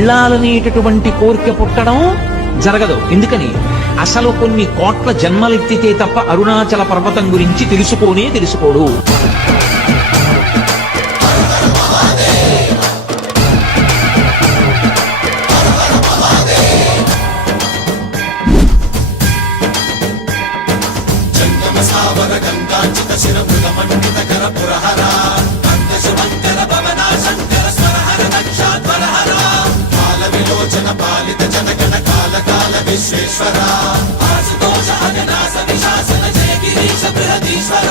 వెళ్ళాలనేటటువంటి కోరిక పుట్టడం జరగదు. ఎందుకని? అసలు కొన్ని కోట్ల జన్మలెత్తితే తప్ప అరుణాచల పర్వతం గురించి తెలుసుకోడు. పాలిత జనగణ కాల కాల విశ్వేశ్వర ఆశుతోష అవినాశ విశాసన జయ గిరీశ బృహదీశ్వర